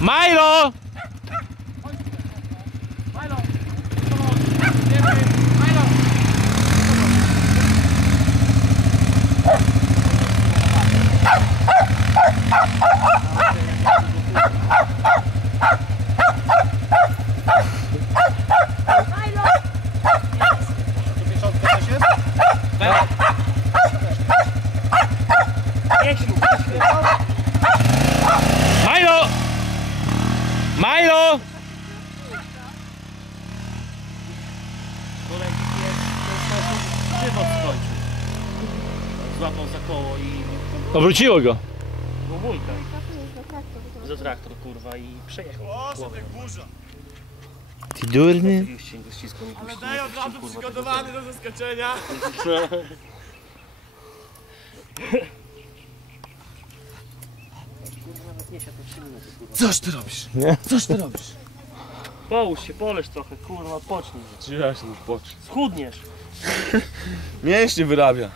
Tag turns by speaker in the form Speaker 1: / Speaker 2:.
Speaker 1: Milo! Milo! Milo!
Speaker 2: Kolegi pies żywot skończył. Złapał za koło i
Speaker 1: Obróciło go.
Speaker 2: był wujka. Za traktor kurwa i przejechał. głowę.
Speaker 1: Ty durny.
Speaker 2: Się go nie puścił,
Speaker 3: Daj od razu przygotowany do zaskoczenia
Speaker 2: Kurwa, nawet nie siadł 3 minuty, kurwa.
Speaker 3: Coś ty robisz?
Speaker 1: Nie.
Speaker 3: Coś ty robisz?
Speaker 2: Połóż się, poleż trochę, kurwa, odpocznij.
Speaker 3: Ja się odpocznę?
Speaker 2: Schudniesz.
Speaker 3: Mięśnie wyrabia.